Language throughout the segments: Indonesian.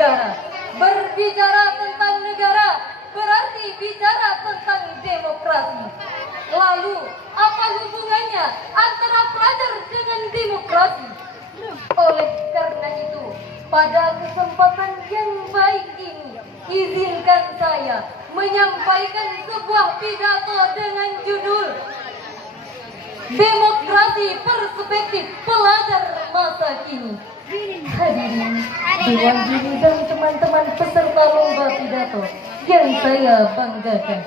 negara. Berbicara tentang negara berarti bicara tentang demokrasi. Lalu, apa hubungannya antara pelajar dengan demokrasi? Oleh karena itu, pada kesempatan yang baik ini, izinkan saya menyampaikan sebuah pidato dengan judul Demokrasi Perspektif Pelajar Masa Kini. Hadirin Dewan Juri dan teman-teman peserta lomba pidato yang saya banggakan.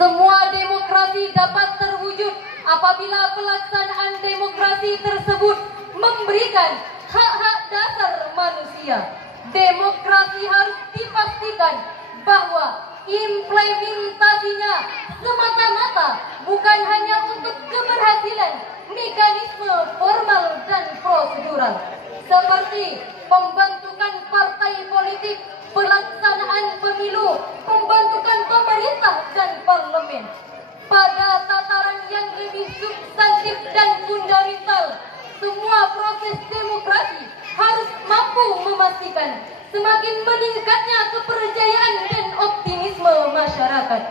Semua demokrasi dapat terwujud apabila pelaksanaan demokrasi tersebut memberikan hak-hak dasar manusia. Demokrasi harus dipastikan bahwa implementasinya semata-mata bukan hanya untuk keberhasilan mekanisme formal dan prosedural seperti pembentukan partai politik, pelaksanaan pemilu, pembentukan pemerintah dan parlemen. Pada tataran yang lebih substantif dan fundamental, semua proses demokrasi harus mampu memastikan semakin meningkatnya kepercayaan dan optimisme masyarakat.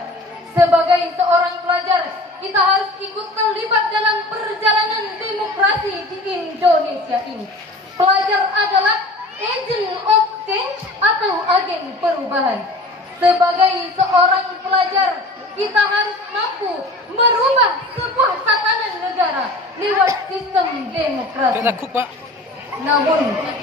Sebagai seorang pelajar, kita harus ikut terlibat dalam perjalanan demokrasi di Indonesia ini. Pelajar adalah agent of change atau agen perubahan. Sebagai seorang pelajar, kita harus mampu merubah sebuah tatanan negara lewat sistem demokrasi. Namun,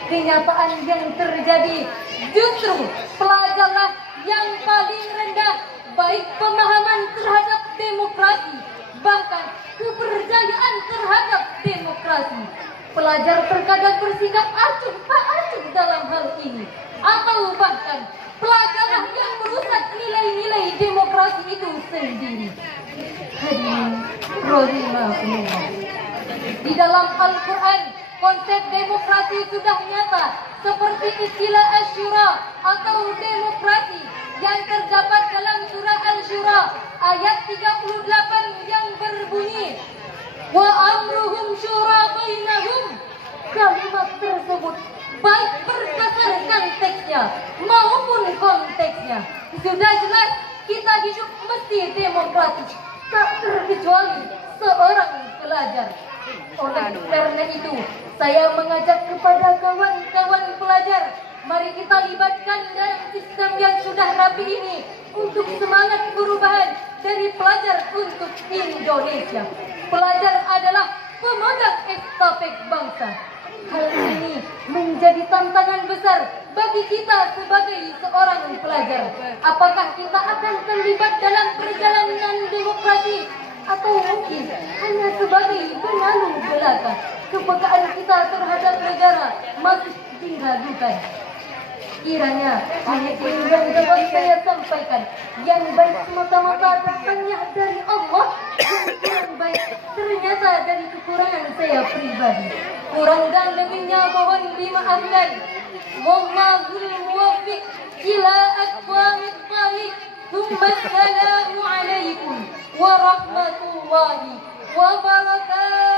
kenyataan yang terjadi justru pelajarlah yang paling rendah baik pemahaman terhadap demokrasi, bahkan kepercayaan terhadap demokrasi. Pelajar terkadang bersikap acuh tak acuh dalam hal ini, atau bahkan pelajarlah yang merusak nilai-nilai demokrasi itu sendiri. Hadirin rahimahumullah. Di dalam Al-Quran, konsep demokrasi sudah nyata seperti istilah Asyura atau demokrasi yang terdapat dalam surah Al-Syura ayat 38 yang berbunyi wa amruhum syura bainahum. Kalimat tersebut baik berdasarkan teksnya maupun konteksnya sudah jelas kita hidup mesti demokratis, tak terkecuali seorang pelajar. Oleh karena itu, saya mengajak kepada kawan-kawan pelajar, mari kita libatkan dalam sistem yang sudah rapi ini untuk semangat perubahan dari pelajar untuk Indonesia. Pelajar adalah pemegang estafet bangsa. Hal ini menjadi tantangan besar bagi kita sebagai seorang pelajar. Apakah kita akan terlibat dalam perjalanan demokrasi atau mungkin hanya sebagai pengalu belaka? Kepekaan kita terhadap negara masih diragukan. Kiranya hanya ini yang dapat saya sampaikan. Yang baik semata-mata datangnya dari Allah, yang kurang baik ternyata dari kekurangan saya pribadi. Kurang dan lebihnya mohon dimaafkan. Wallahul muwaffiq ila aqwamit thariq. Assalamualaikum warahmatullahi wabarakatuh.